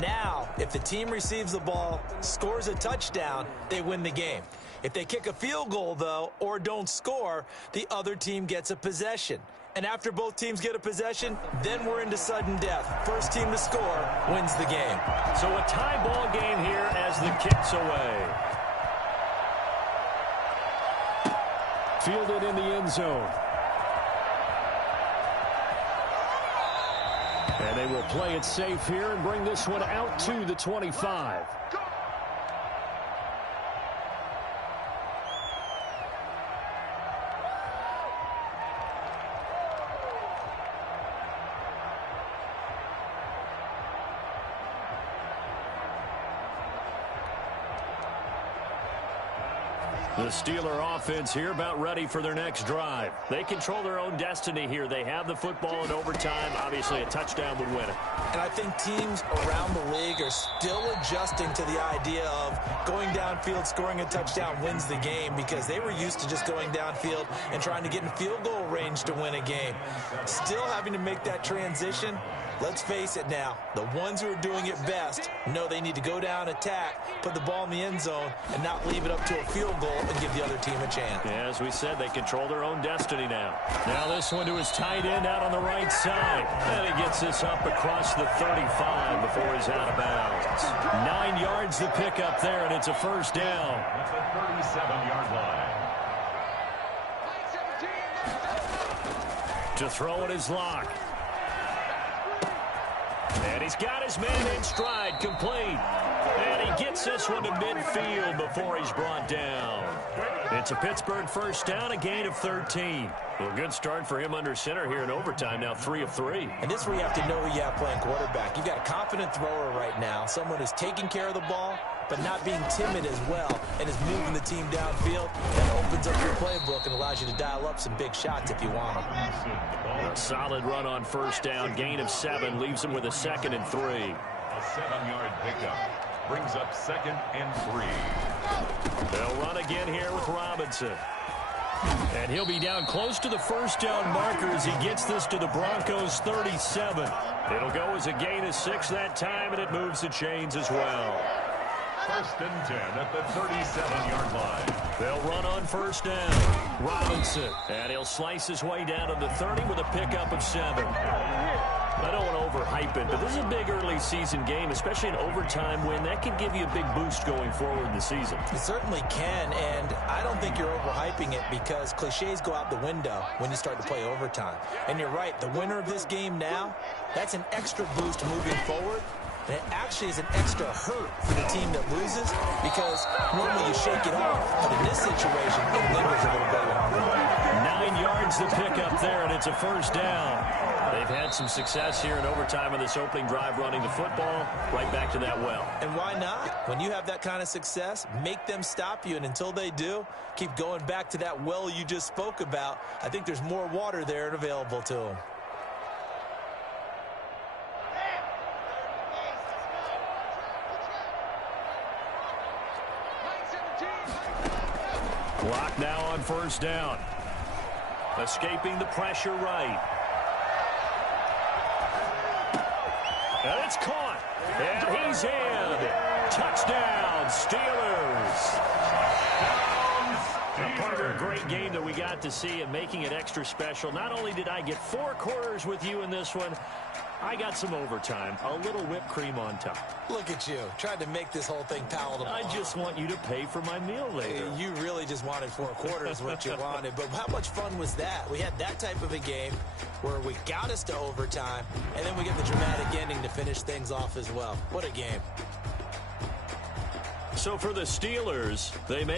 Now, if the team receives the ball, scores a touchdown, they win the game. If they kick a field goal, though, or don't score, the other team gets a possession. And after both teams get a possession, then we're into sudden death. First team to score wins the game. So a tie ball game here as the kick's away. Fielded in the end zone. And they will play it safe here and bring this one out to the 25. The Steeler offense here about ready for their next drive. They control their own destiny here. They have the football in overtime. Obviously, a touchdown would win it. And I think teams around the league are still adjusting to the idea of going downfield, scoring a touchdown wins the game because they were used to just going downfield and trying to get in field goal range to win a game. Still having to make that transition. Let's face it now, the ones who are doing it best know they need to go down, attack, put the ball in the end zone, and not leave it up to a field goal and give the other team a chance. Yeah, as we said, they control their own destiny now. Now this one to his tight end out on the right side. And he gets this up across the 35 before he's out of bounds. 9 yards to pick up there, and it's a first down. At the 37-yard line. To throw it is Locke. And he's got his man in stride, complete. And he gets this one to midfield before he's brought down. It's a Pittsburgh first down, a gain of 13. Well, good start for him under center here in overtime, now 3 of 3. And this is where you have to know who you have playing quarterback. You've got a confident thrower right now, someone who's taking care of the ball, but not being timid as well, and is moving the team downfield. That opens up your playbook and allows you to dial up some big shots if you want them. A solid run on first down, gain of 7, leaves him with a 2nd and 3. A 7-yard pickup brings up 2nd and 3. They'll run again here with Robinson. And he'll be down close to the first down marker as he gets this to the Broncos 37. It'll go as a gain of 6 that time, and it moves the chains as well. 1st and 10 at the 37-yard line. They'll run on first down. Robinson. And he'll slice his way down to the 30 with a pickup of 7. I don't want to overhype it, but this is a big early season game, especially an overtime win. That could give you a big boost going forward in the season. It certainly can, and I don't think you're overhyping it because cliches go out the window when you start to play overtime. And you're right, the winner of this game now, that's an extra boost moving forward. And it actually is an extra hurt for the team that loses because normally you shake it off, but in this situation, it lingers a little bit longer. 9 yards to pick up there, and it's a first down. They've had some success here in overtime on this opening drive running the football right back to that well. And why not? When you have that kind of success, make them stop you, and until they do, keep going back to that well you just spoke about. I think there's more water there and available to them. Clock now on first down. Escaping the pressure right. And it's caught. And he's in. Touchdown, Steelers. Part of a great game that we got to see and making it extra special. Not only did I get 4 quarters with you in this one, I got some overtime. A little whipped cream on top. Look at you. Tried to make this whole thing palatable. I just want you to pay for my meal later. You really just wanted 4 quarters what you wanted. But how much fun was that? We had that type of a game where we got us to overtime, and then we get the dramatic ending to finish things off as well. What a game. So for the Steelers, they make